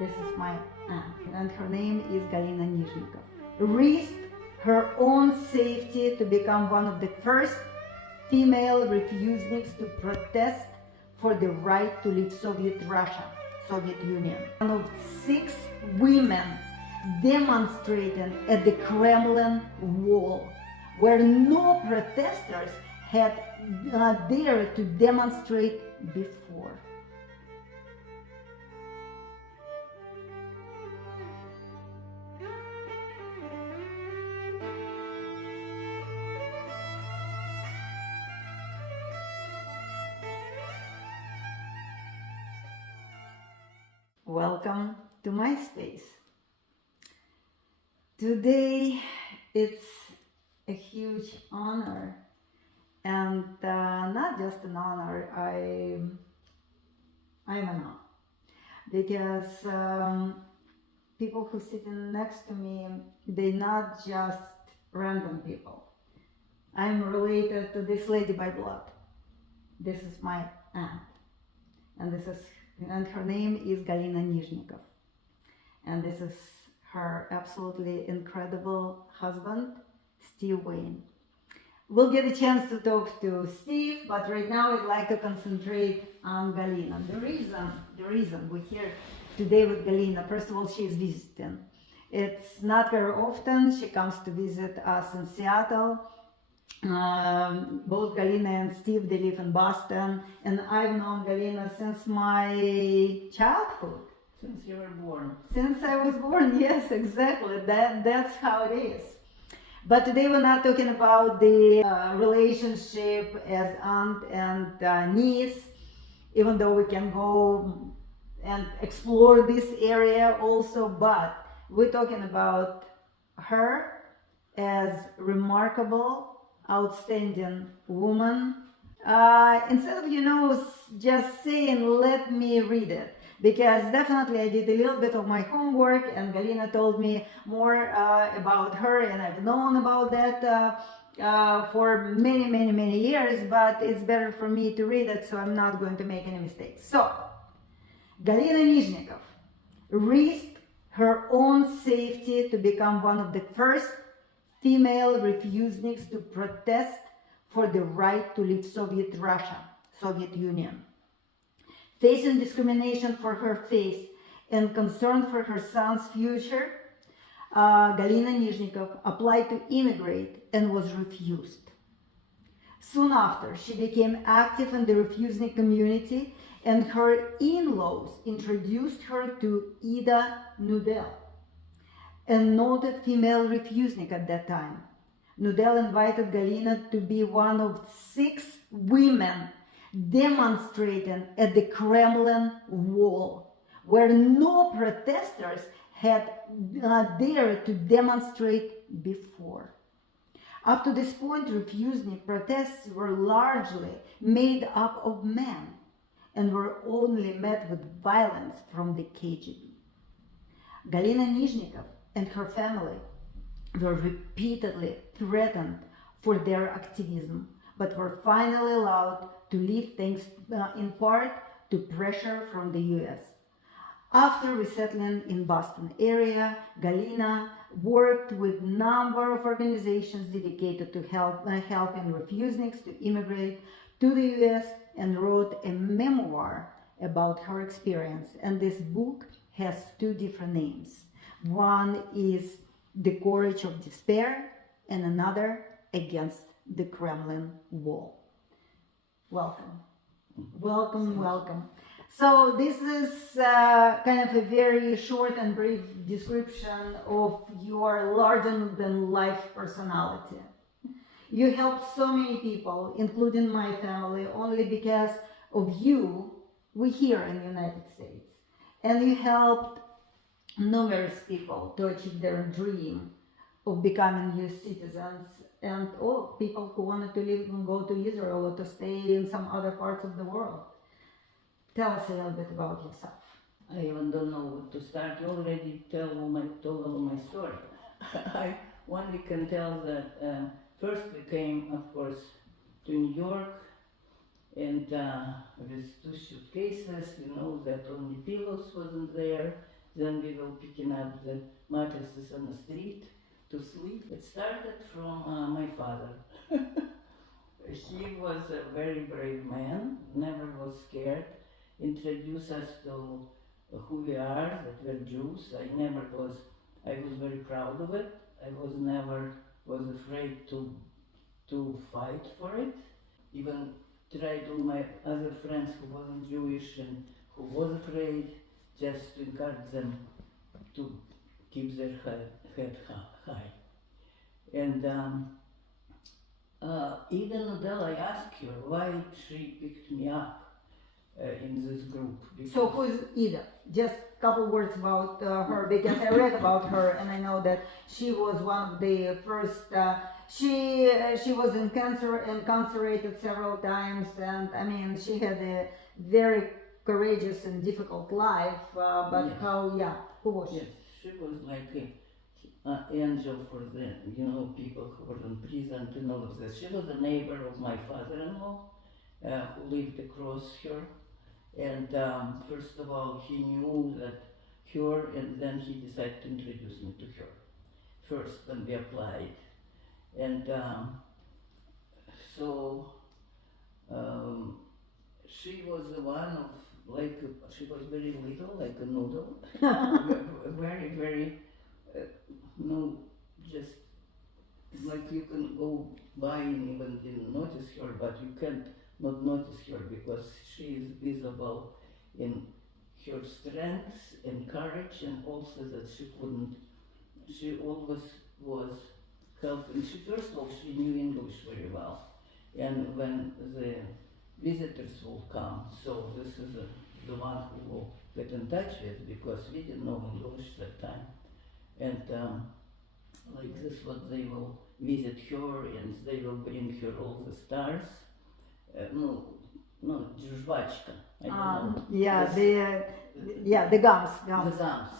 This is my aunt, and her name is Galina Nizhnikov. Risked her own safety to become one of the first female refuseniks to protest for the right to leave Soviet Russia, Soviet Union. One of 6 women demonstrating at the Kremlin wall, where no protesters had dared to demonstrate before. Welcome to my space. Today it's a huge honor, and not just an honor, I'm an honor, because people who sitting next to me, they're not just random people. I'm related to this lady by blood. This is my aunt, and her name is Galina Nizhnikov, and this is her absolutely incredible husband, Steve Wayne. We'll get a chance to talk to Steve, but right now I'd like to concentrate on Galina. The reason we're here today with Galina, first of all, she is visiting. It's not very often she comes to visit us in Seattle. Both Galina and Steve, they live in Boston, and I've known Galina since my childhood. Since you were born. Since I was born, yes, exactly. That's how it is. But today we're not talking about the relationship as aunt and niece, even though we can go and explore this area also, but we're talking about her as remarkable, outstanding woman. Instead of, just saying, let me read it, because definitely I did a little bit of my homework, and Galina told me more about her, and I've known about that for many years, but it's better for me to read it, so I'm not going to make any mistakes. So, Galina Nizhnikov risked her own safety to become one of the first female refuseniks to protest for the right to leave Soviet Russia, Soviet Union. Facing discrimination for her faith and concern for her son's future, Galina Nizhnikov applied to immigrate and was refused. Soon after, she became active in the Refusenik community, and her in-laws introduced her to Ida Nudel, a noted female refusenik at that time. Nudel invited Galina to be one of 6 women demonstrating at the Kremlin wall, where no protesters had dared to demonstrate before. Up to this point, Refusenik protests were largely made up of men and were only met with violence from the KGB. Galina Nizhnikov and her family were repeatedly threatened for their activism, but were finally allowed to leave thanks in part to pressure from the US. After resettling in Boston area, Galina worked with a number of organizations dedicated to helping refuseniks to immigrate to the US, and wrote a memoir about her experience. And this book has 2 different names. One is The Courage of Despair, and another, Against the Kremlin Wall. Welcome. Welcome. So this is kind of a very short and brief description of your larger-than-life personality. You helped so many people, including my family, only because of you, we're here in the United States. And you helped numerous people to achieve their dream of becoming US citizens, and all people who wanted to live and go to Israel or to stay in some other parts of the world. Tell us a little bit about yourself. I even don't know where to start. You already told all my story. I only can tell that first we came, of course, to New York, and with 2 suitcases, that only pillows wasn't there, then we were picking up the mattresses on the street to sleep. It started from my father. He was a very brave man, never was scared, introduced us to who we are, that we're Jews. I was very proud of it. I was never was afraid to fight for it. Even tried all my other friends who wasn't Jewish and who was afraid, just to encourage them to keep their head high. And even Adele, I asked her why she picked me up in this group. So who's Ida? Just a couple words about her, because I read about her and I know that she was one of the first. She was incarcerated several times, and I mean she had a very courageous and difficult life. But Yes. who was she? Yes, she was like an angel for the people who were in prison and all of this. She was a neighbor of my father-in-law who lived across her. And first of all, he knew that her, and then he decided to introduce me to her first when we applied. And so she was the one of she was very little, like a noodle, very, very, no, just like you can go by and even didn't notice her, but you can't not notice her because she is visible in her strength and courage, and also that she always was helping. First of all, she knew English very well, and when the visitors will come, so this is the one who will get in touch with, because we didn't know English that time, and like this what they will visit her, and they will bring her all the stars. Жвачка. I don't know. The gums. The gums.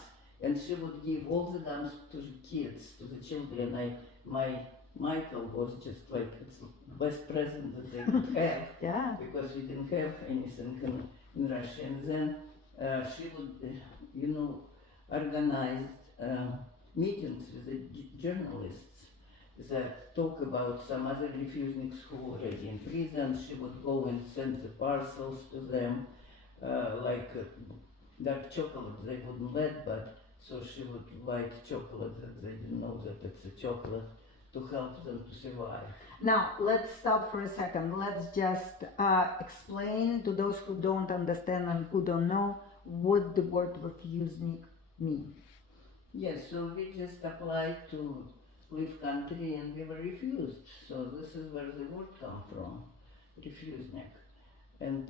And she would give all the gums to the kids, to the children. Michael was just like, it's the best present that they could have. Yeah. Because we didn't have anything in Russia. And then she would, organize meetings with the journalists that talk about some other refuseniks who were already in prison. She would go and send the parcels to them, dark chocolate they wouldn't let, but so she would white chocolate that they didn't know that it's a chocolate to help them to survive. Now, let's stop for a second. Let's just explain to those who don't understand and who don't know what the word refusenik means. Yes, so we just applied to leave country and we were refused. So this is where the word comes from, refusenik. And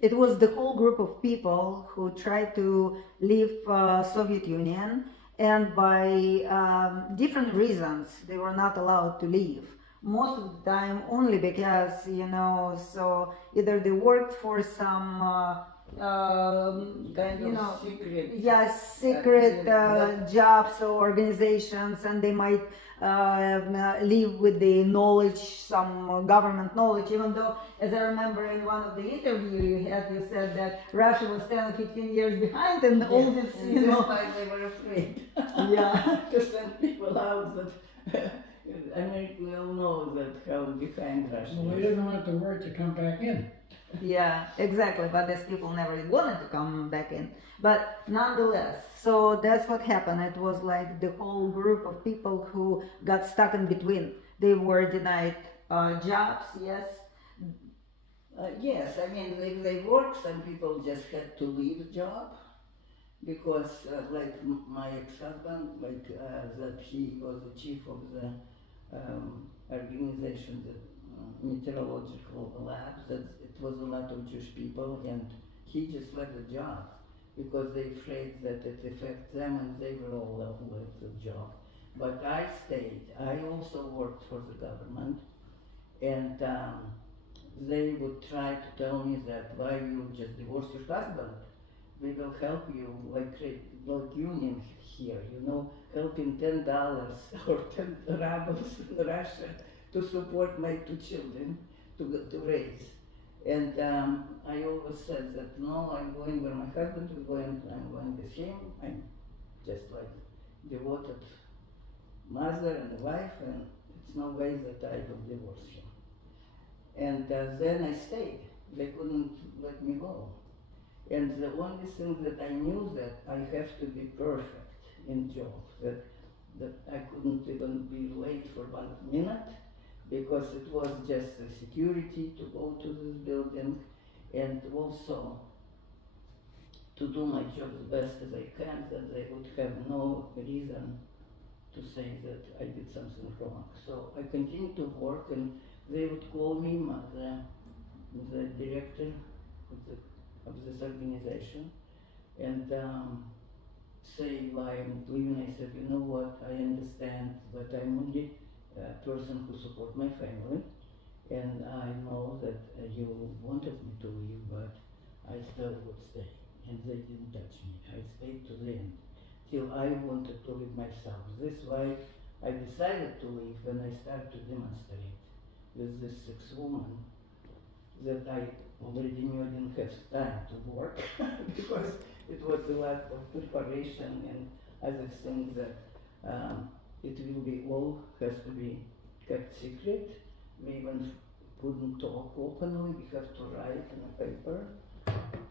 it was the whole group of people who tried to leave Soviet Union, and by different reasons they were not allowed to leave. Most of the time only because, so either they worked for some secret jobs or organizations, and they might live with the knowledge, some government knowledge, even though, as I remember in one of the interviews you said that Russia was 10 or 15 years behind, and all this, that's why they were afraid to send people out that America, we all know that how behind Russia. Well, they didn't want the word to come back in. Yeah, exactly, but these people never wanted to come back in. But nonetheless, so that's what happened. It was like the whole group of people who got stuck in between. They were denied jobs, yes? Yes, I mean, they worked, some people just had to leave the job because like my ex-husband, that he was the chief of the organization, the meteorological labs, that it was a lot of Jewish people, and he just left the job because they afraid that it affects them, and they were all left the job. But I stayed. I also worked for the government, and they would try to tell me that why you just divorce your husband, we will help you, like union here, helping $10 or 10 rubles in Russia to support my 2 children to raise. And I always said that no, I'm going where my husband is going, I'm going with him. I'm just like devoted mother and wife, and it's no way that I will divorce him. And then I stayed. They couldn't let me go. And the only thing that I knew that I have to be perfect in job, that I couldn't even be late for 1 minute, because it was just a security to go to this building, and also to do my job as best as I can, that they would have no reason to say that I did something wrong. So I continued to work, and they would call me, the director of this organization, and say why I'm leaving. I said, you know what, I understand that I'm only a person who supports my family, and I know that you wanted me to leave, but I still would stay. And they didn't touch me. I stayed to the end, till I wanted to leave myself. This is why I decided to leave when I started to demonstrate with this 6 woman that I already knew I didn't have time to work because it was a lot of preparation and other things that it will be all has to be kept secret. We even couldn't talk openly. We have to write in a paper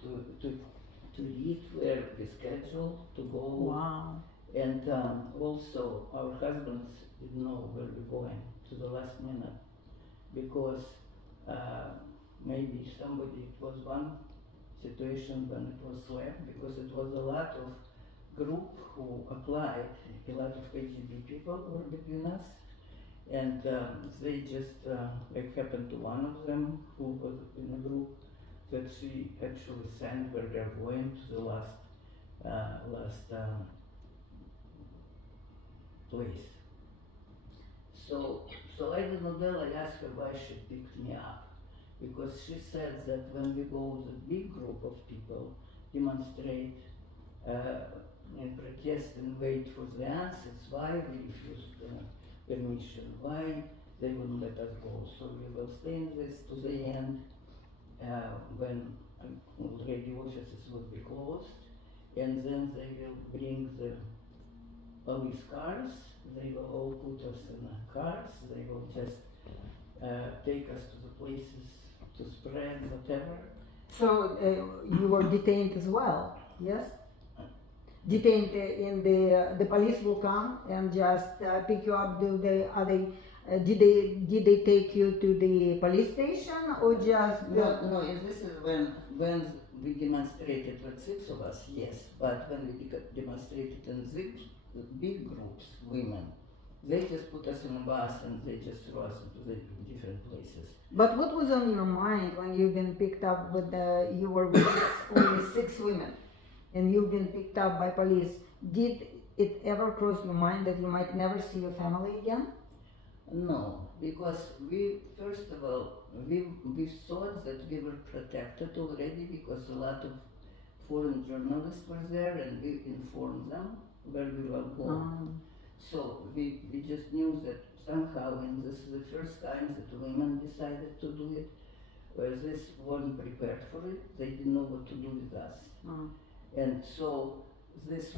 to read where we schedule to go. Wow. And also our husbands didn't know where we're going to the last minute because maybe somebody, it was one situation when it was left because it was a lot of group who applied, a lot of KGB people were between us, and they just, like happened to one of them who was in a group that she actually sent where we are going to the last place. So I don't know, then I asked her why she picked me up. Because she said that when we go with a big group of people, demonstrate and protest and wait for the answers, why we refused permission, why they wouldn't let us go. So we will stay in this to the end when already offices will be closed, and then they will bring the police cars, they will all put us in cars, they will just take us to the places to spread whatever. So you were detained as well, yes? Detained in the police will come and just pick you up. Did they take you to the police station or just? No. This is when we demonstrated with 6 of us, yes. But when we demonstrated in big groups, women, they just put us in a bus and they just threw us into the different places. But what was on your mind when you've been picked up with you were with only 6 women and you've been picked up by police? Did it ever cross your mind that you might never see your family again? No, because we, first of all, we thought that we were protected already because a lot of foreign journalists were there and we informed them where we were going. So we just knew that somehow, and this is the first time that women decided to do it, where this weren't prepared for it, they didn't know what to do with us. And so this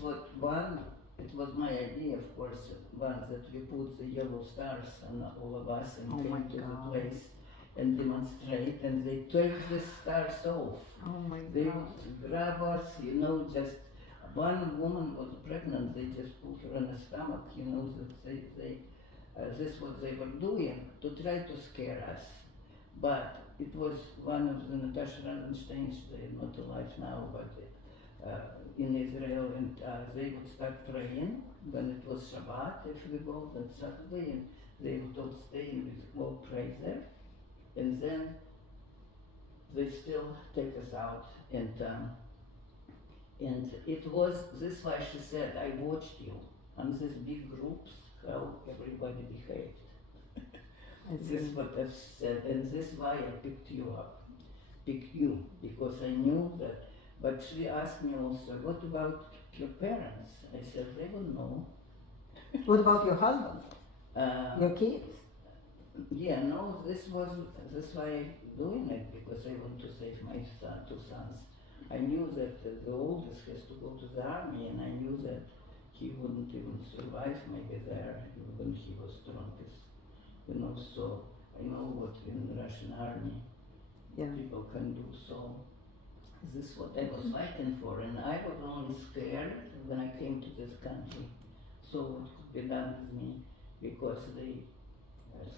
it was my idea, of course, that we put the yellow stars on all of us and came to the place and demonstrate, and they take the stars off. They would grab us, just one woman was pregnant, they just put her in the stomach, that this what they were doing to try to scare us. But it was one of the Natasha Rosenstein's, they're not alive now, but in Israel, and they would start praying when it was Shabbat, if we go on Saturday, and they would all stay and we all pray there. And then they still take us out, and it was this why she said, I watched you on these big groups, how everybody behaved. This is what I said, and this is why I picked you, because I knew that. But she asked me also, what about your parents? I said, they will know. What about your husband? Your kids? Yeah, no, this why I'm doing it, because I want to save my two sons. I knew that the oldest has to go to the army, and I knew that he wouldn't even survive maybe there, even he was strongest. So I know what in the Russian army Yeah. people can do. So this is what I was fighting for, and I was only scared when I came to this country. So what could be done with me, because they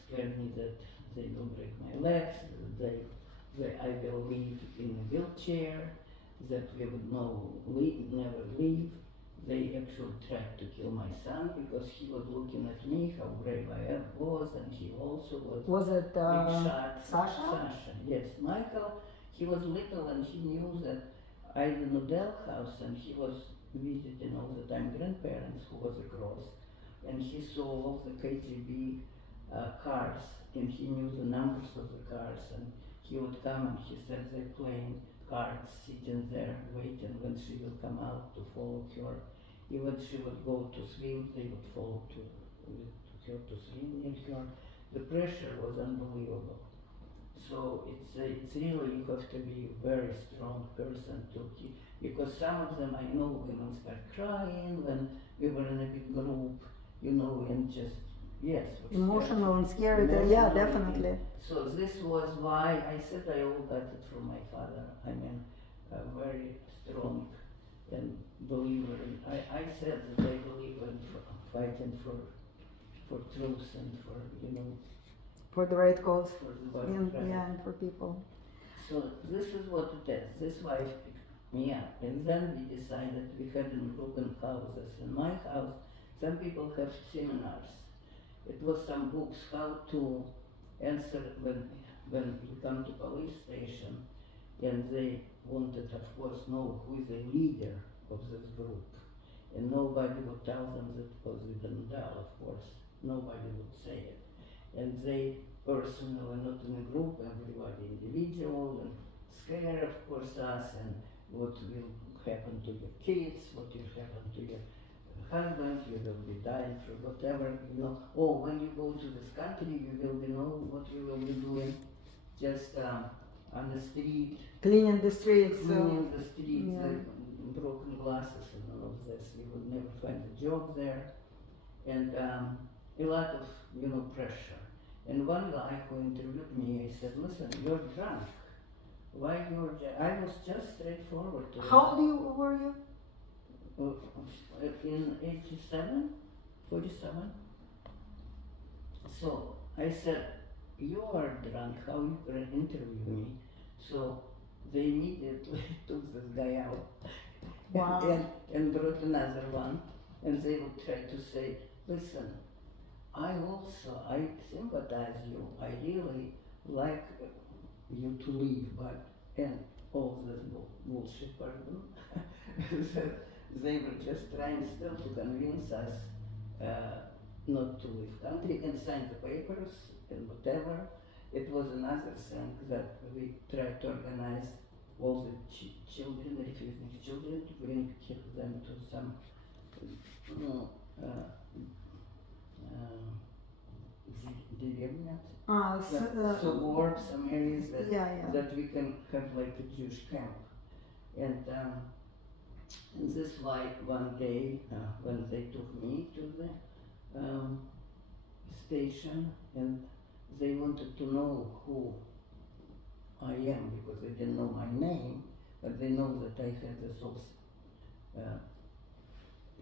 scared me that they will break my legs, I will live in a wheelchair, that we would never leave. They actually tried to kill my son because he was looking at me, how brave I was, and he also was it big shot. Sasha? Sasha, yes. Michael, he was little and he knew that I live in Odell house, and he was visiting all the time grandparents who was across, and he saw all the KGB cars, and he knew the numbers of the cars, and he would come and he said they're playing cards, sitting there waiting when she will come out to follow her. Even she would go to swim, they would follow to her to swim near her. The pressure was unbelievable. So it's really, you have to be a very strong person to keep, because some of them I know women start crying when we were in a big group, and just, yes. Emotional and scary. Emotional. Yeah, definitely. So this was why I said I all got it from my father. I mean, a very strong and believer. I said that I believe in fighting for truth and for, For the right cause. for the right. And for people. So this is what it is. This wife picked me up, and then we decided we had in broken houses. In my house, some people have seminars. It was some books how to answer when you come to police station, and they wanted, of course, know who is the leader of this group, and nobody would tell them that it was even Dal, of course. Nobody would say it, and they personally, not in a group, everybody individual, and scare, of course, us, and what will happen to your kids, what will happen to your husband, you will be dying for whatever, or when you go to this country, you will be know what you will be doing, just on the street, Cleaning the streets. cleaning the streets, yeah. the broken glasses and all of this. You will never find a job there, and a lot of pressure. And one guy who interviewed me, I said, "Listen, you're drunk. Why you're?" I was just straightforward to him. How old were you? In 87, 47. So I said, "You are drunk. How you can interview me?" So they immediately took this guy out. Wow. and brought another one, and they would try to say, "Listen, I sympathize you. I really like you to leave, but," and all this bullshit, pardon, they were just trying still to convince us not to leave country and sign the papers and whatever. It was another thing that we tried to organize all the children, refusing children, to bring them to some деревня, suburbs, some areas that we can have like a Jewish camp. And this is why one day when they took me to the station, and they wanted to know who I am, because they didn't know my name, but they know that I had this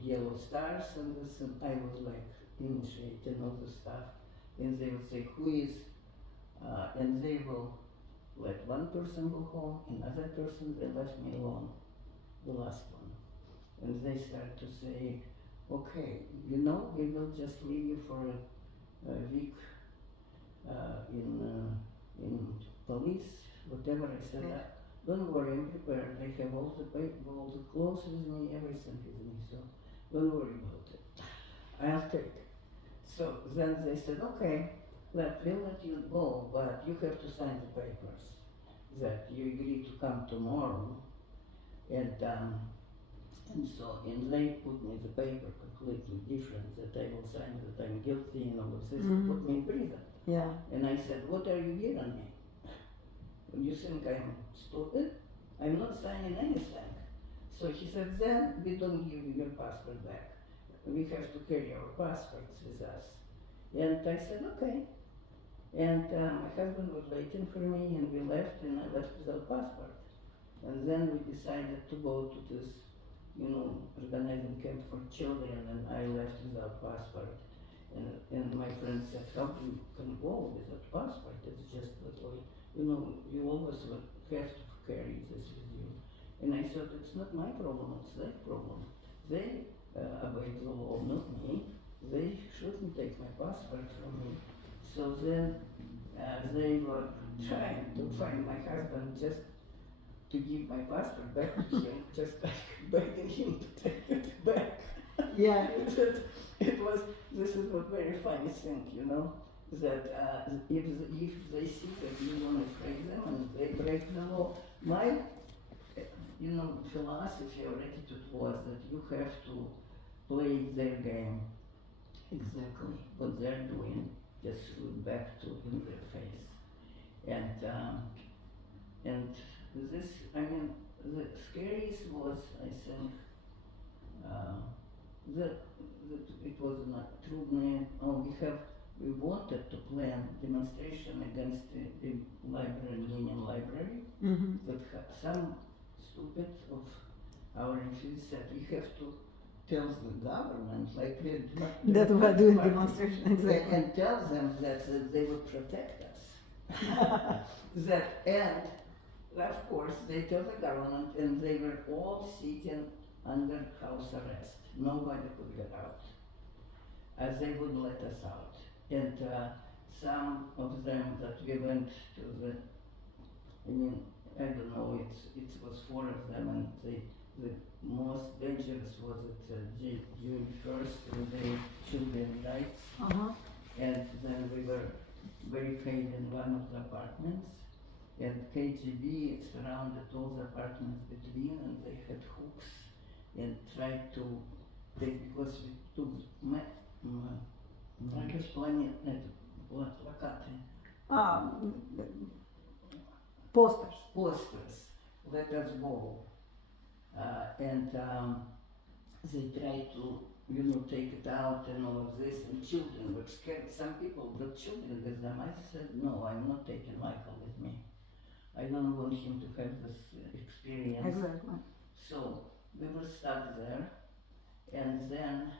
yellow stars, and this, and I was like initiating all the stuff, and they would say, "Who is?" And they will let one person go home, another person, they left me alone, the last one. And they start to say, "Okay, we will just leave you for a week in police, whatever." I said, "Don't worry, I'm prepared. I have all the paper, all the clothes with me, everything with me, so don't worry about it. I'll take it." So then they said, "Okay, we'll let you go, but you have to sign the papers that you agree to come tomorrow, and And so, and they put me the paper completely different, that I will sign that I'm guilty and all of this, put me in prison. Yeah. And I said, what are you giving me? You think I'm stupid? I'm not signing anything. So he said, then we don't give you your passport back. We have to carry our passports with us. And I said, okay. And my husband was waiting for me, and we left, and I left without passport. And then we decided to go to this, organizing camp for children, and I left without passport. And my friend said, how you can go without passport? It's just that way, you always will have to carry this with you. And I thought, it's not my problem, it's their problem. They obey the law, not me. They shouldn't take my passport from me. So then they were trying to find my husband just to give my passport back to him, just begging him to take it back. Yeah. This is a very funny thing, that if they see that you don't afraid them and they break the law, my philosophy or attitude was that you have to play their game exactly what they're doing, just back to in their face. And this, the scariest was, I think, that it was not true. We wanted to plan demonstration against the library, Lenin library, that some stupid of our refugees said we have to tell the government, like we're That we are doing party, demonstration, exactly. and tell them that they would protect us. And of course they tell the government, and they were all sitting under house arrest. Nobody could get out, as they wouldn't let us out. And some of them that we went to I don't know, it was 4 of them, and the most dangerous was at June 1st, with the children's rights. And then we were barricaded in one of the apartments, and KGB surrounded all the apartments between, and they had hooks and tried to take, because we took Posters. posters, let us go. And they tried to, take it out and all of this, and children were scared. Some people brought children with them. I said, no, I'm not taking Michael with me. I don't want him to have this experience. Exactly. So we were stuck there, and then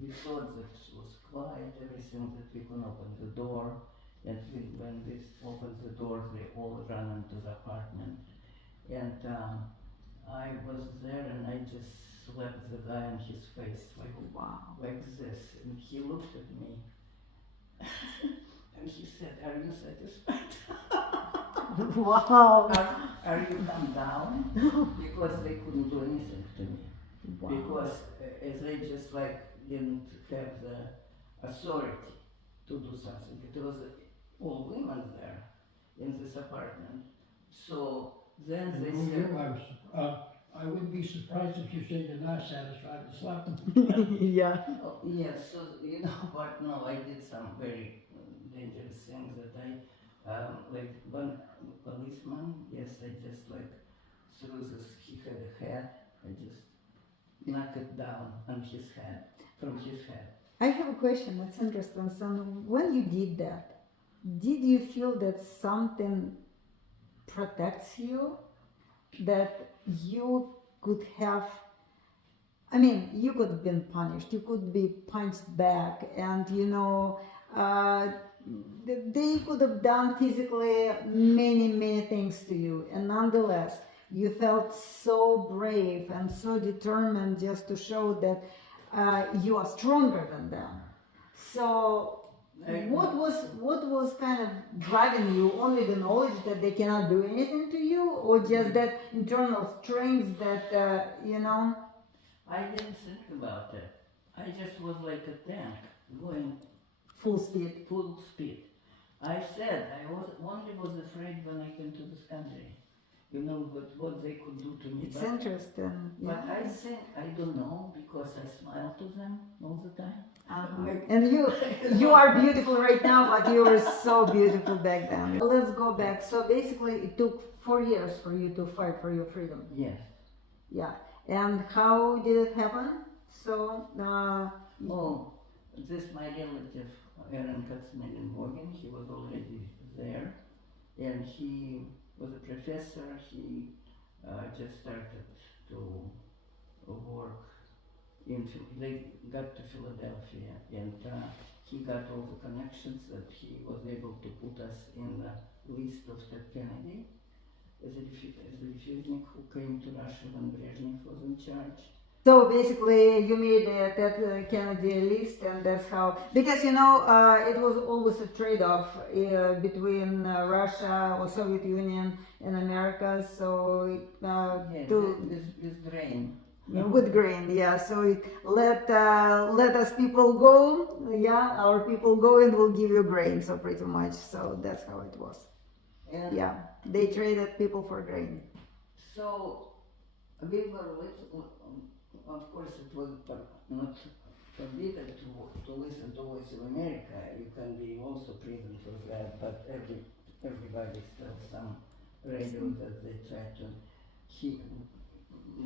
we thought that it was quiet, everything, that we could open the door, and when we opened the door, they all ran into the apartment. And I was there, and I just slapped the guy on his face, like this, and he looked at me, and he said, are you satisfied? Wow. Are you come down? Because they couldn't do anything to me. Wow. Because they just didn't have the authority to do something. It was all women there in this apartment. So then they said, I wouldn't be surprised if you say you're not satisfied to slap them. Yeah. oh, yes, so but no, I did some very dangerous things that like one policeman, yes, I just threw this, he had a hat, I just knocked it down on his head, from his head. I have a question that's interesting. So when you did that, did you feel that something protects you? That you could have, you could have been punished, you could be punched back, and they could have done physically many things to you, and nonetheless you felt so brave and so determined just to show that you are stronger than them. So what was kind of driving you? Only the knowledge that they cannot do anything to you, or just that internal strength that I didn't think about it. I just was like a tank going full speed. full speed. I said I was afraid when I came to this country, you know, what they could do to me. It's interesting. But Yeah. I think, I don't know, because I smile to them all the time. And you are beautiful right now, but you were so beautiful back then. Let's go back. So basically, it took 4 years for you to fight for your freedom. Yes. Yeah. And how did it happen? So, Oh, this my relative, Aaron Katzeneggen-Morgan, he was already there, and he was a professor. He just started to work they got to Philadelphia, and he got all the connections that he was able to put us in the list of Ted Kennedy as a refusenik who came to Russia when Brezhnev was in charge. so basically, you made that Kennedy list, and that's how. Because it was always a trade-off between Russia or Soviet Union and America. So With grain. with grain, yeah. So let us people go, yeah. Our people go, and we'll give you grain. So pretty much. So that's how it was. And Yeah, they traded people for grain. so we were of course it was not forbidden to listen to Voice of America. You can be also prison for that, but everybody still some radio that they try to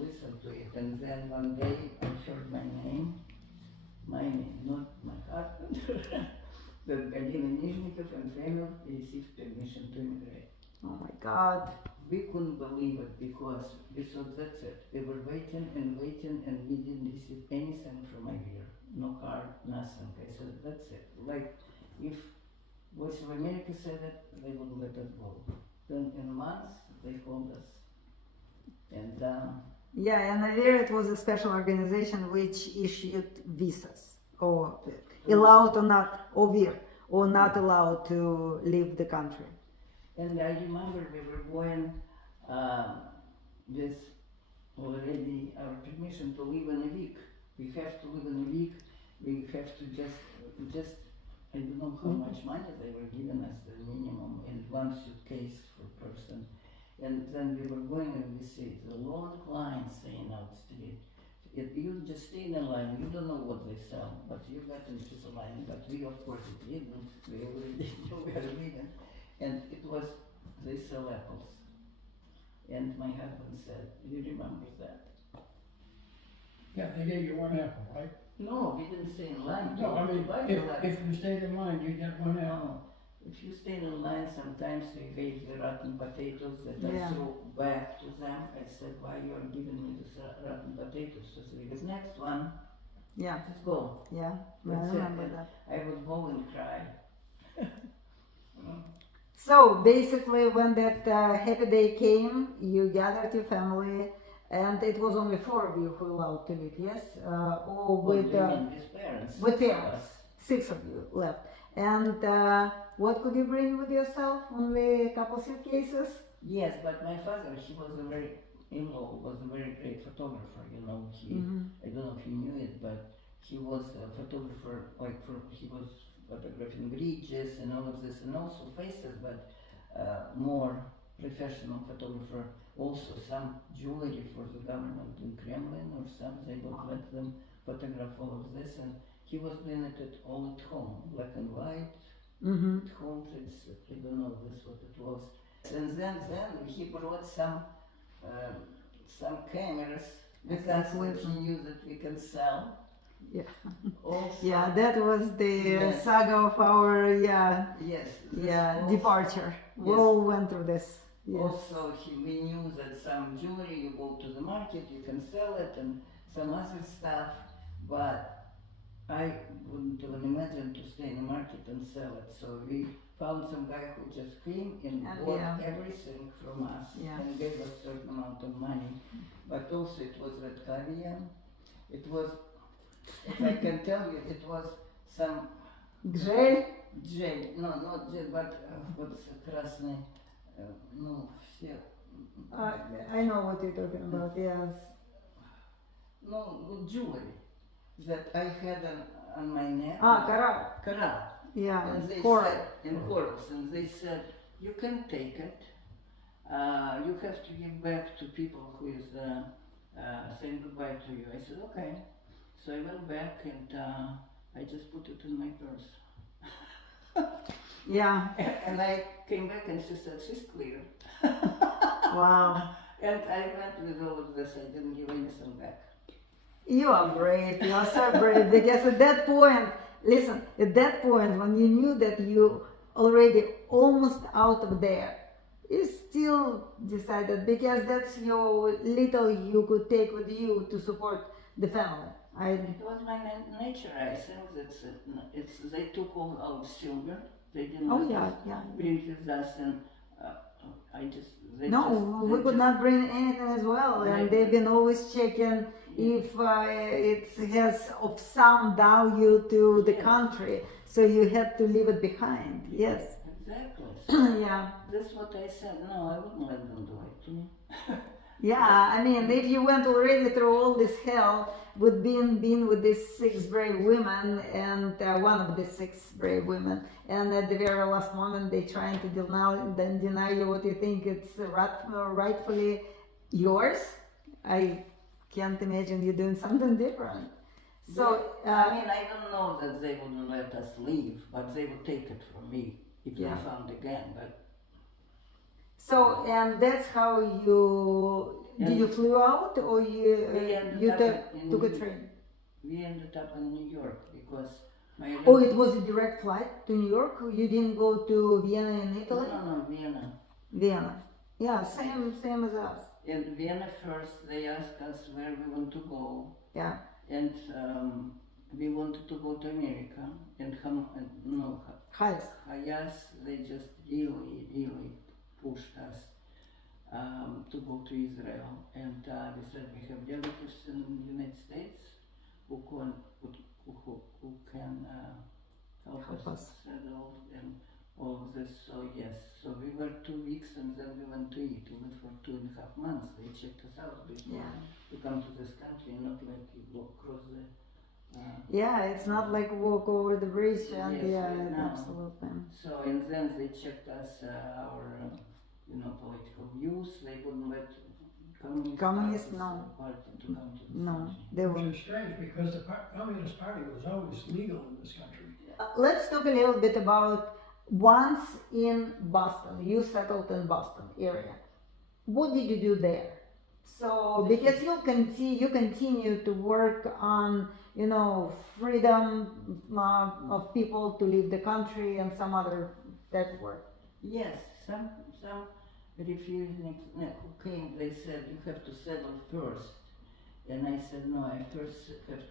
listen to it. And then one day I heard my name, not my husband, that Galina Nizhnikov and family received permission to immigrate. Oh my God. We couldn't believe it because we thought that's it. We were waiting and we didn't receive anything from Iberia. No card, nothing. I said, that's it. Like, if Voice of America said it, they wouldn't let us go. Then in months, they called us. And Yeah, and there it was a special organization which issued visas, or allowed or not, or not allowed to leave the country. And I remember we were going with already our permission to live in a week. We have to live in a week. We have to just I don't know how much money they were giving us, the minimum, in one suitcase per person. And then we were going and we see the long line saying out street. You just stay in the line, you don't know what they sell, but you got into the line. But we of course didn't. We already knew we were leaving. And it was, they sell apples. And my husband said, you remember that? Yeah, they gave you one apple, right? No, we didn't stay in line. No, I mean, Buy if the apple. you stayed in line, you get one apple. No, if you stay in line, sometimes we gave the rotten potatoes that Yeah. I threw back to them. I said, why you are giving me this rotten potatoes? So the next one, Yeah, just go. yeah, I That's it. remember that. I would go and cry. So basically, when that happy day came, you gathered your family, and it was only 4 of you who allowed to leave, yes? Or What with do you mean, his parents? with Six of parents. us. 6 of you left. And what could you bring with yourself? Only a couple suitcases? Yes, but my father, he was a very, in-law, was a very great photographer, you know, I don't know if you knew it, but he was a photographer, he was photographing bridges and all of this, and also faces, but more professional photographer, also some jewelry for the government in Kremlin or some, they would let them photograph all of this, and he was doing it all at home, black and white, at home, I don't know this what it was. And then he brought some cameras with us that he knew that we can sell. Yeah. Also, Yeah, that was the Yes. saga of our, yes, this also- departure. We Yes. all went through this. Yes. Also, we knew that some jewelry, you go to the market, you can sell it, and some other stuff, but I wouldn't even imagine to stay in the market and sell it. So we found some guy who just came and And bought yeah. everything from us Yeah. and gave us a certain amount of money. But also it was red caviar. It was, if I can tell you, it was some Gel? gel, no, not gel, but what's красный, no, все. I know what you're talking about, yes. No, jewelry that I had on my neck. Coral. Coral. Yeah, And they coral. said, in corals, and they said, you can take it, you have to give back to people who is saying goodbye to you. I said, okay. So I went back and I just put it in my purse. Yeah. And I came back and she said, she's clear. Wow. And I went with all of this, I didn't give anything back. You are brave. You are so brave because at that point, listen, at that point when you knew that you already almost out of there, you still decided because that's your little you could take with you to support the family. It was my nature, I think. It's they took all our silver. They didn't Oh let yeah, us yeah. bring with us, and I just they No, just, we they could just, not bring anything as well, and Right. they've been always checking if it has of some value to the Yes. country, so you had to leave it behind. Yes. Exactly. So Yeah. that's what I said. No, I wouldn't let them do it to me. Yeah, I mean, if you went already through all this hell with being with these 6 brave women, and one of the 6 brave women, and at the very last moment they trying to deny you what you think it's rightfully yours, I can't imagine you doing something different. So, I mean, I don't know that they wouldn't let us leave, but they would take it from me if Yeah. they found again. But so, and that's how you, did you flew out or you, We ended you up in took a New- train? we ended up in New York because my Oh, it was a direct flight to New York? You didn't go to Vienna in Italy? no, Vienna. Vienna. Yeah, same as us. In Vienna first, they asked us where we want to go, Yeah. and we wanted to go to America. And Highs. Hayas, they just really pushed us to go to Israel. And we said we have relatives in the United States who can help us settle and all of this. So yes, so we were 2 weeks and then we went to eat. We went for 2.5 months. They checked us out before Yeah. to come to this country, not like you go across the. Yeah, it's not like walk over the bridge and Yes, yeah, right now. absolutely. So and then they checked us our political views. They wouldn't let Communists, no. party to come to this No, country. they Which won't. is strange because the Communist Party was always legal in this country. Let's talk a little bit about once in Boston. You settled in Boston area. What did you do there? So because you continue to work on freedom of people to leave the country and some other type of work. Yes, some refuseniks who came, they said you have to settle first, and I said no, I first have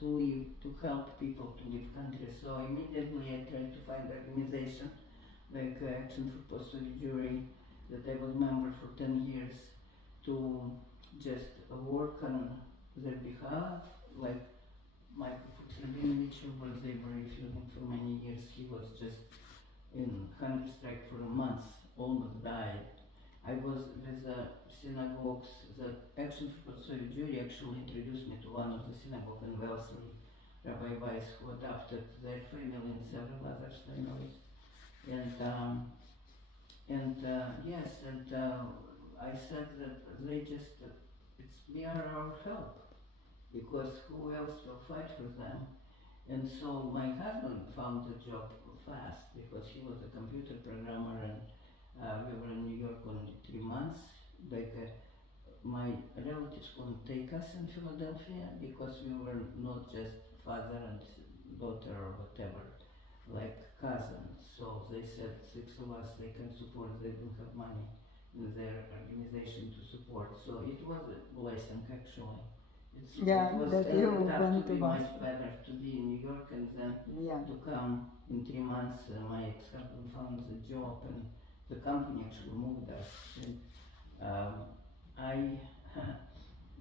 to leave to help people to leave country. So immediately I tried to find organization like Action for Post-Jury that I was member for 10 years to just work on their behalf, like Michael Fuchs was they were refusing for many years. He was just in hunger strike for a month, almost died. I was with the synagogues, the Action for Jury actually introduced me to one of the synagogue in Wellesley, Rabbi Weiss, who adopted their family and several other families. I said that they just, we are our help, because who else will fight for them? And so my husband found the job fast because he was a computer programmer, and we were in New York only 3 months. My relatives couldn't take us in Philadelphia because we were not just father and daughter or whatever, like cousins. So they said 6 of us they can support, they don't have money in their organization to support. So it was a blessing actually. Yeah, it was that ended you up went to to be much Boston. better to be in New York and then Yeah. to come in 3 months. My ex-husband found the job and the company actually moved us. And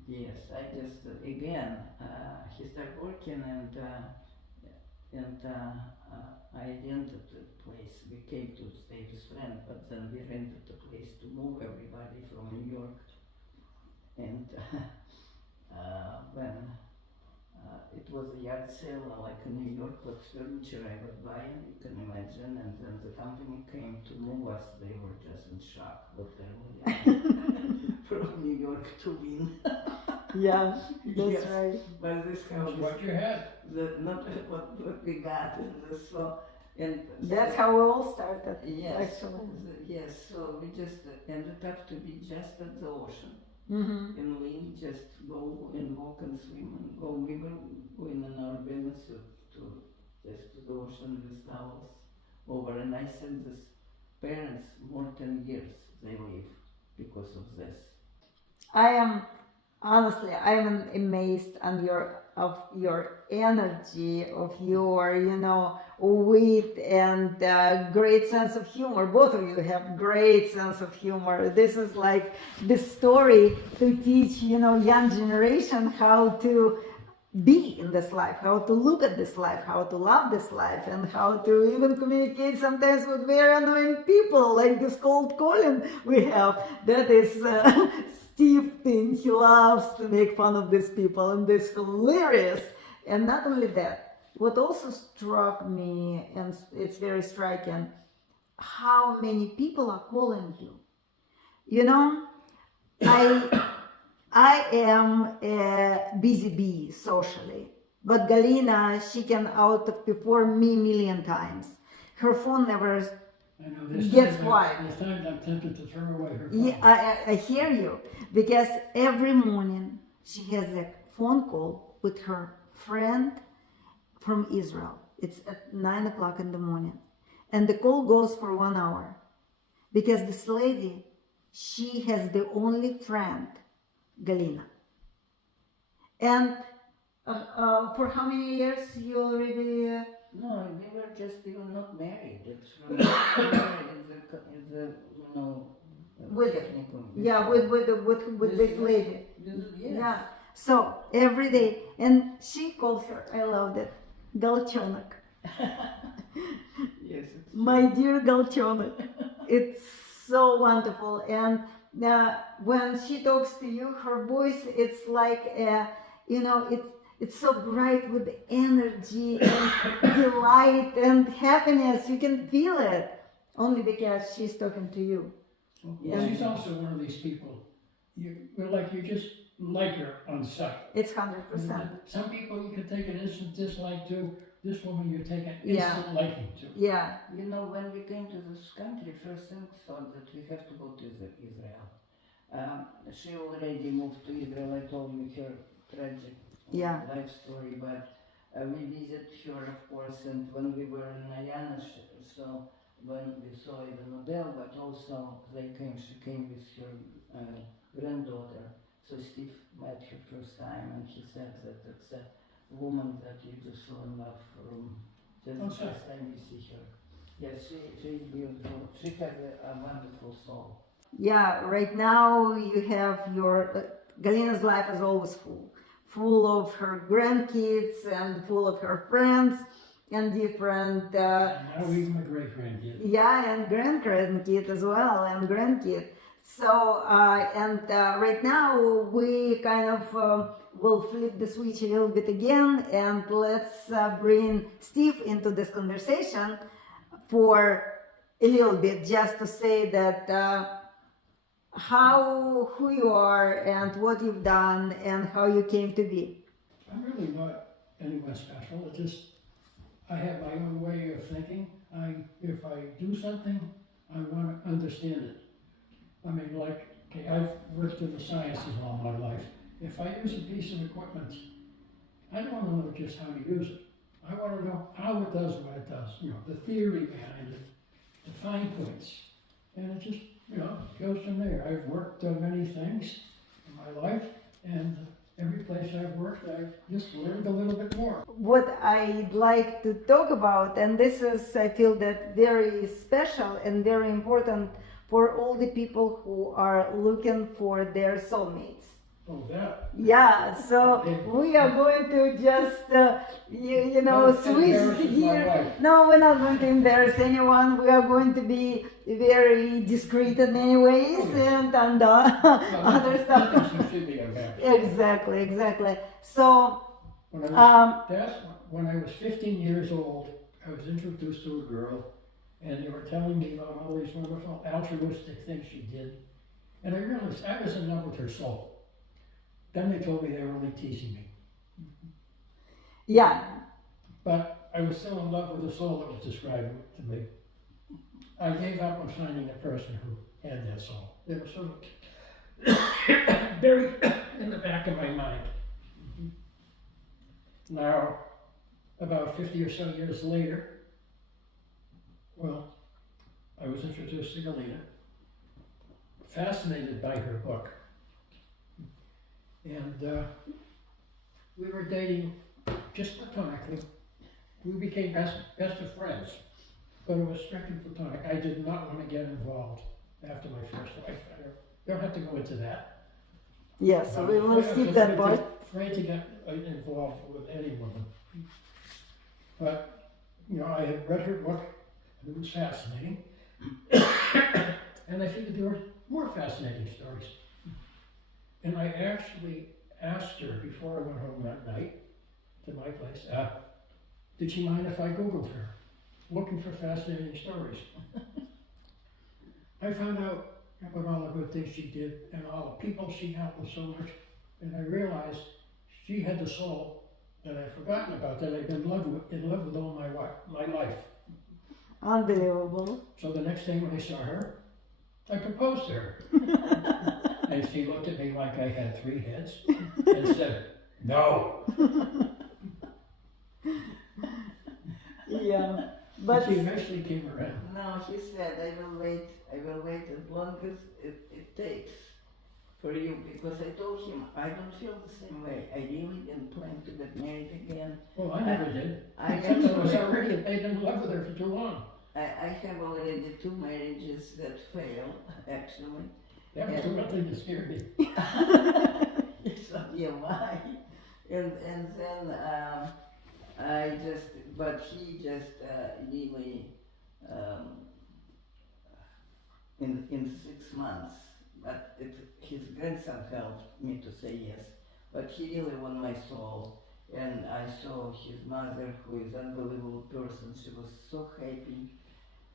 yes, I just again he started working and I rented a place. We came to stay with friend, but then we rented a place to move everybody from New York. And when it was a yard sale like in New York, was furniture I was buying, you can imagine, and then the company came to move us, they were just in shock, literally. From New York to Wien. Yeah, that's Yes. right. But this That was house, what you had. not what we got, and so, and That's how we all started. yes, Actually. yes, so we just ended up to be just at the ocean. Mm-hmm. And we just go and walk and swim and go. We were going in our business to just to the ocean with towels over. And I said, this parents more than years they live because of this. I am honestly, I am amazed of your energy, of your, wit and great sense of humor. Both of you have great sense of humor. This is like the story to teach, young generation how to be in this life, how to look at this life, how to love this life, and how to even communicate sometimes with very annoying people, like this cold calling we have. That is Steve thing. He loves to make fun of these people, and this hilarious. And not only that, what also struck me, and it's very striking, how many people are calling you. I am a busy bee socially, but Galina, she can out before me million times. Her phone never I know there's gets times quiet. There's times I'm tempted to throw away her phone. Yeah, I hear you, because every morning she has a phone call with her friend from Israel. It's at 9 o'clock in the morning, and the call goes for 1 hour, because this lady, she has the only friend, Galina. And for how many years you already? No, we were just even not married. It's from With- technicum. Yeah, with this lady. Yes. Yeah. So every day, and she calls her. I love that, Galchonak. Yes. My dear Galchonak. It's so wonderful, and when she talks to you, her voice, it's like it's so bright with energy and delight and happiness. You can feel it only because she's talking to you. Well, she's also one of these people. You just like her on sight. It's 100%. Some people you can take an instant dislike to. This woman you take an Yeah. instant liking to. Yeah. When we came to this country, first thing thought that we have to go to Israel. She already moved to Israel. I told you her tragic Yeah. life story, but we visited her, of course, and when we were in Ayanas, so when we saw even Nobel, but also she came with her granddaughter. So Steve met her first time, and he said that it's a woman that you just fall in love from just the first time you see her. Yes, she's beautiful. She has a wonderful soul. Yeah, right now you have your Galina's life is always full of her grandkids and full of her friends and different. And now even a great grandkid. Yeah, and grandkid as well, and grandkid. So right now we kind of will flip the switch a little bit again, and let's bring Steve into this conversation for a little bit, just to say that. Who you are and what you've done and how you came to be. I'm really not anyone special. It's just I have my own way of thinking. If I do something, I want to understand it. I mean, I've worked in the sciences all my life. If I use a piece of equipment, I don't want to know just how to use it. I want to know how it does what it does. The theory behind it, the fine points, and it just goes from there. I've worked many things in my life, and every place I've worked, I've just learned a little bit more. What I'd like to talk about, and this is, I feel that very special and very important for all the people who are looking for their soulmates. Oh, that. Yeah, so we are going to just, switch here. No, we're not going to embarrass anyone. We are going to be very discreet in many ways and other stuff. You should be okay. Exactly. So When I was, Um, when I was 15 years old, I was introduced to a girl, and they were telling me about all these wonderful altruistic things she did, and I realized I was in love with her soul. Then they told me they were only teasing me, yeah, but I was still in love with the soul that was described to me. I gave up on finding a person who had that soul. They were sort of buried in the back of my mind. Now, about 50 or so years later, well, I was introduced to Galina, fascinated by her book. And we were dating just platonically. We became best of friends, but it was strictly platonic. I did not want to get involved after my first wife. I don't have to go into that. yes, so we will I was skip that part. afraid to get involved with any woman. But, you know, I had read her book, and it was fascinating. And I figured there were more fascinating stories. And I actually asked her before I went home that night to my place, did she mind if I Googled her, looking for fascinating stories? I found out about all the good things she did and all the people she helped with so much, and I realized she had the soul that I'd forgotten about, that I'd been in love with all my life. Unbelievable. So the next day when I saw her, I proposed to her. And she looked at me like I had 3 heads and said, no. Yeah, But but she eventually came around. No, he said, I will wait as long as it takes for you, because I told him I don't feel the same way. I really didn't plan to get married again. Well, I never did. I Since I was actually, already, I'd been in love with her for too long. I have already 2 marriages that failed, actually. That was the one thing that scared me. So, yeah, why? And then I just, but he just really, in 6 months, but his grandson helped me to say yes. But he really won my soul, and I saw his mother, who is an unbelievable person. She was so happy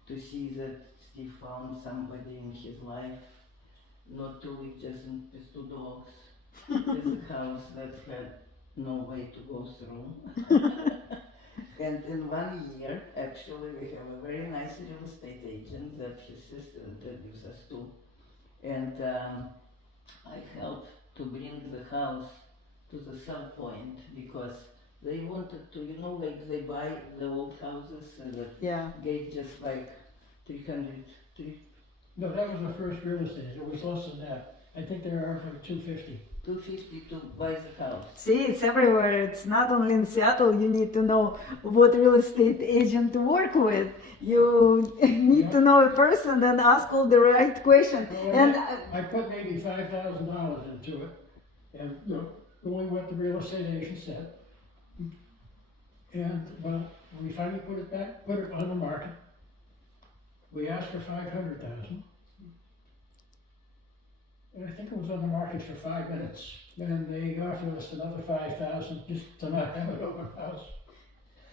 to see that Steve found somebody in his life, not to live just in with 2 dogs. It's a house that had no way to go through. And in 1 year, actually, we have a very nice real estate agent that his sister introduced us to. And I helped to bring the house to the sell point, because they wanted to, you know, like they buy the old houses and that yeah, gave just like 300, No, that was the first real estate. It was less than that. I think they were offering 250. 250 to buy the house. see, it's everywhere. It's not only in Seattle. You need to know what real estate agent to work with. You need to know a person and ask all the right questions. Well, And I put maybe $5,000 into it, and you know, doing what the real estate agent said. And well, when we finally put it on the market, we asked for 500,000. And I think it was on the market for 5 minutes. And they offered us another 5,000 just to not have an open house.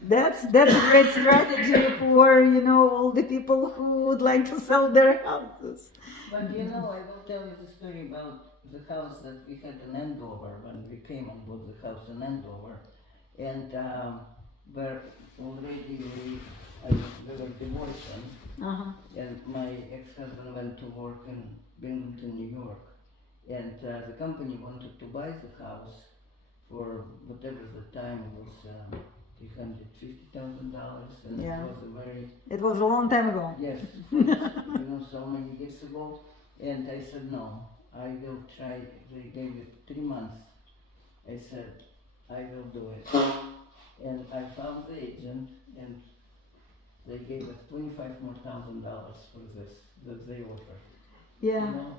that's a great strategy for, you know, all the people who would like to sell their houses. But you know, I will tell you the story about the house that we had in Andover when we came and bought the house in Andover. And where already we were divorcing, Uh-huh. and my ex-husband went to work in Binghamton, New York. And the company wanted to buy the house for whatever the time was, $350,000, and Yeah. it was a very, It was a long time ago. yes, you know, so many years ago. And I said, no, I will try. They gave it 3 months. I said, I will do it. And I found the agent, and they gave us $25,000 more for this that they offered. Yeah. You know?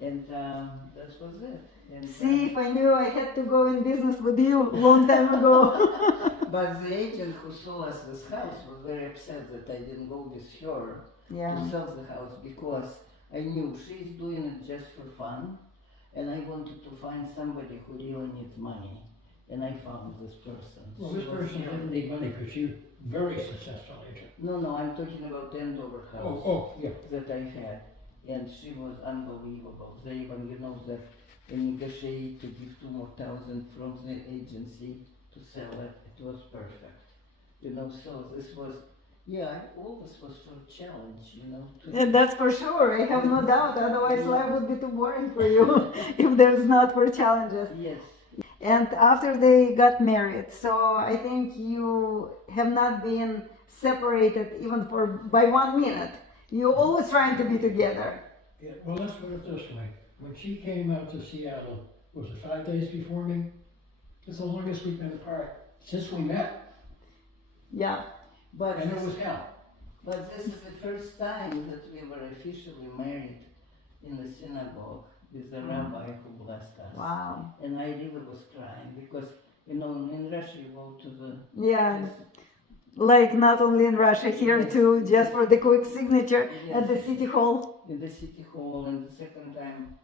And that was it. And, See, if I knew I had to go in business with you long time ago. but the agent who sold us this house was very upset that I didn't go with her Yeah. to sell the house, because I knew she's doing it just for fun, and I wanted to find somebody who really needs money. and I found this person. Well, She this was person here. didn't need money because you're very successful agent. No, I'm talking about Andover house Yeah. that I had, and she was unbelievable. They even, they negotiate to give 2,000 more from the agency to sell it. It was perfect, So this was, all this was for a challenge, And that's for sure. I have no doubt. Otherwise, life would be too boring for you if there's not for challenges. Yes. And after they got married, so I think you have not been separated even by 1 minute. You're always trying to be together. Yeah, well, let's put it this way. When she came out to Seattle, was it 5 days before me? It's the longest we've been apart since we met, Yeah. But and it this, was hell. but this is the first time that we were officially married in the synagogue with the rabbi who blessed us. Wow. And I really was crying because, in Russia you go to the... Yeah. Like not only in Russia, here too, just for the quick signature at the city hall. In the city hall, and the second time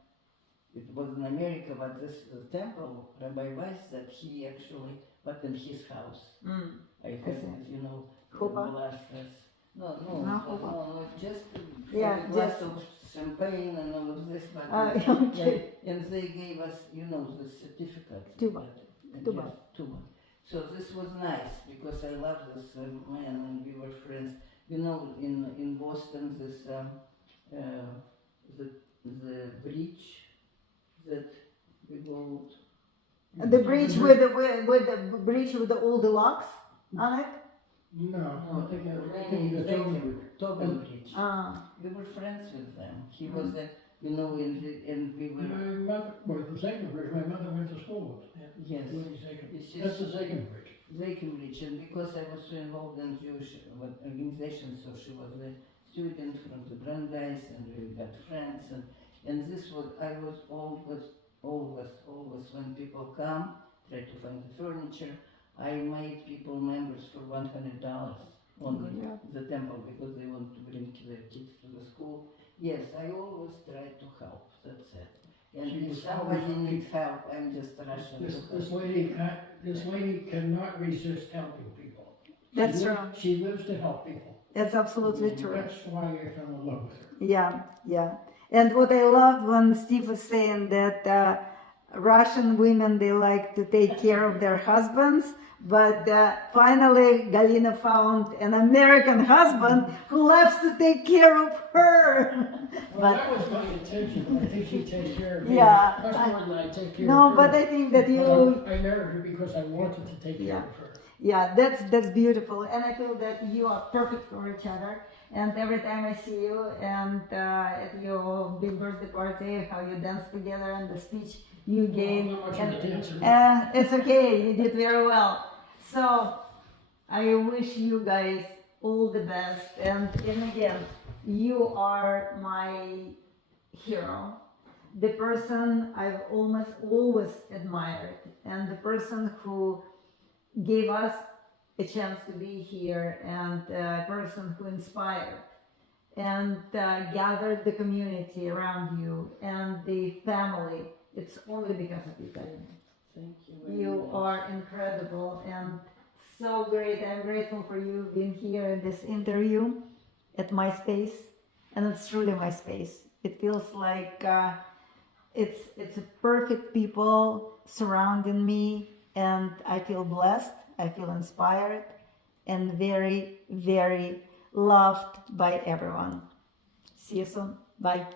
it was in America, but this temple, Rabbi Weiss, that he actually, but in his house. I had it, Chuppah? blessed us. No, just a glass just of champagne and all of this, but okay. and they gave us, the certificate. Tuba. Tuba. Yes, tuba. So this was nice because I love this man and we were friends. In Boston, this the bridge that we go. The bridge with the bridge with all the locks on it. No, No, I think the Tobin Bridge. Ah. We were friends with them. He was and we were. My mother, well, the second bridge, my mother went to school with. Yes. That's the second bridge. Bridge, and because I was so involved in Jewish organizations, so she was a student from the Brandeis, and we got friends, and this was, I was always when people come, try to find the furniture, I made people members for $100 only, the temple, because they want to bring their kids to the school. Yes, I always try to help, that's it. And if somebody needs help, I'm just rushing to help. This lady cannot resist helping people. That's true. She lives to help people. That's absolutely true. That's why I fell in love with her. Yeah. And what I love when Steve was saying that Russian women, they like to take care of their husbands, but finally Galina found an American husband who loves to take care of her. Well, that was my intention. I think she takes care of me. Yeah. Much more than I take care of her. No, but I think that you... I married her because I wanted to take care of her. Yeah, that's beautiful, and I feel that you are perfect for each other. And every time I see you and at your big birthday party, how you dance together and the speech you gave, it's okay, you did very well. So I wish you guys all the best, and again, you are my hero, the person I've almost always admired, and the person who gave us a chance to be here, and a person who inspired and gathered the community around you and the family. It's only because of you, Galina. Thank you. You are incredible and so great. I'm grateful for you being here in this interview at my space, and it's truly my space. It feels like it's a perfect people surrounding me, and I feel blessed. I feel inspired and very, very loved by everyone. See you soon. Bye.